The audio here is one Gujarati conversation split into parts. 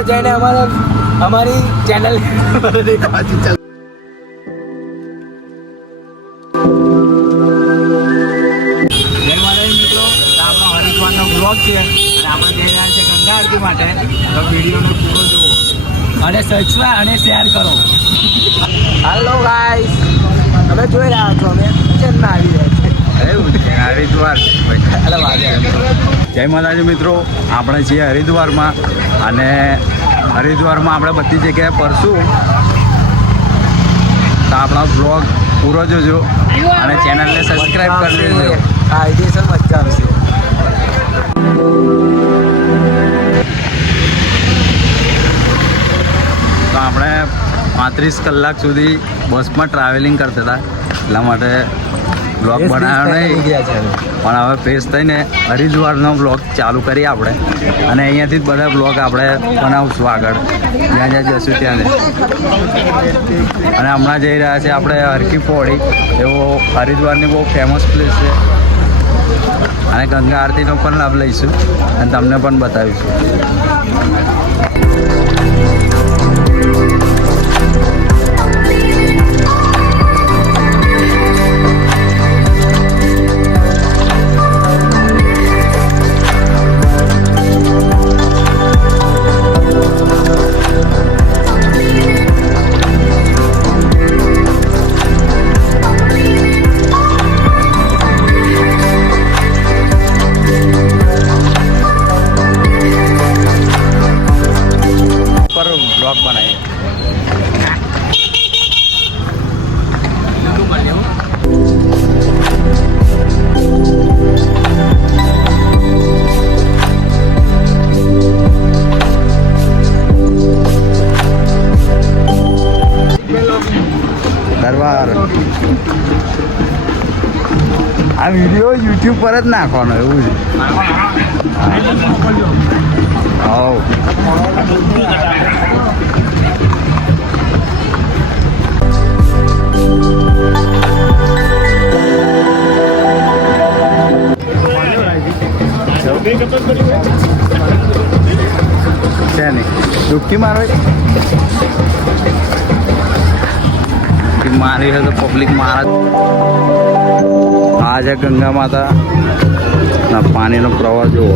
હરિદ્વાર જઈને અમારી ચેનલ દેખાવાથી ચાલ. જય માતાજી મિત્રો, આપણો હરિદ્વારનો બ્લોગ છે અને આપણે જઈ રહ્યા છીએ ગંગા આરતી માટે. તો વિડીયોને પૂરો જુઓ અને સબસ્ક્રાઇબ અને શેર કરો. હાલો ગાઈસ, તમે જોઈ રહ્યા છો અમે કિચનમાં આવી રહ્યા છે હરિદ્વાર. જય માતાજી મિત્રો, આપણે છીએ હરિદ્વારમાં અને હરિદ્વારમાં આપણે બધી જગ્યાએ ફરશું. તો આપણો બ્લોગ પૂરો જોજો અને ચેનલને સબસ્ક્રાઈબ કરી લેજો. કાયદેસર મજા આવશે. તો આપણે 35 કલાક સુધી બસમાં ટ્રાવેલિંગ કરતા હતા, એટલા માટે બ્લોગ બનાવ્યો નહીં, પણ હવે ફ્રેશ થઈને હરિદ્વારનો બ્લોગ ચાલુ કરીએ આપણે. અને અહીંયાથી જ બધા બ્લોગ આપણે બનાવશું આગળ, જ્યાં જ્યાં જશું ત્યાં. અને હમણાં જઈ રહ્યા છે આપણે હરકી પૌડી, એવો હરિદ્વારની બહુ ફેમસ પ્લેસ છે. અને ગંગા આરતીનો પણ લાભ લઈશું અને તમને પણ બતાવીશું. બ્લોગ બનાવીએ. દરબાર આ વિડીયો યુટ્યુબ પર જ નાખવાનો એવું છે. હા છે નહીં ડૂબકી મારો મારી હોય તો પબ્લિક મારા. આ છે ગંગા માતા ના પાણીનો પ્રવાહ જુઓ.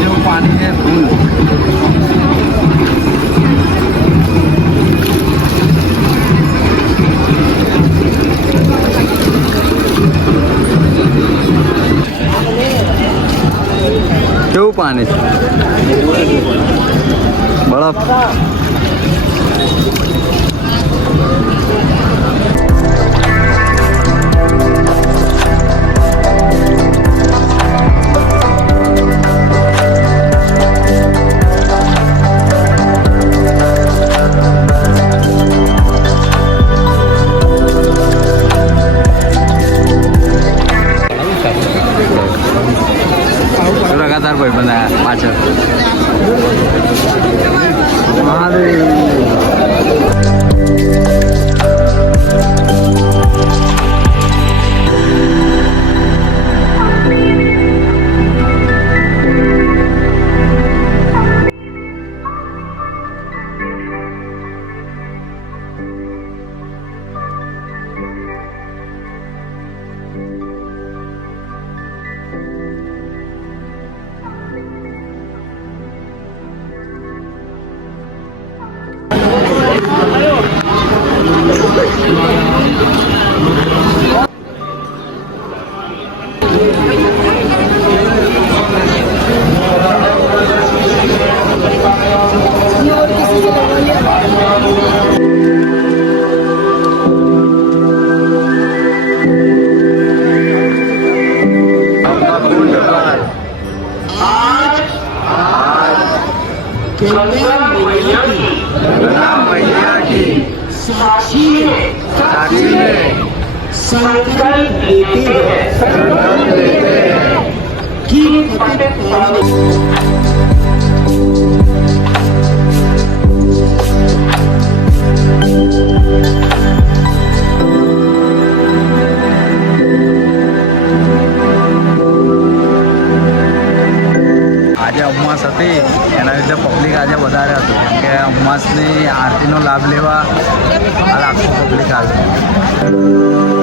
જેવું પાણી છે ફૂલ. કેવું પાણી છે, બરફ. લગાતાર ભાઈ બધા પાછળ. साक्षी संकल्प लेते हैं कि फतेह જે અમાસ હતી એના લીધે પબ્લિક આજે વધારે હતું કેમ કે અમાસની આરતીનો લાભ લેવા આ આખું પબ્લિક આવ્યું.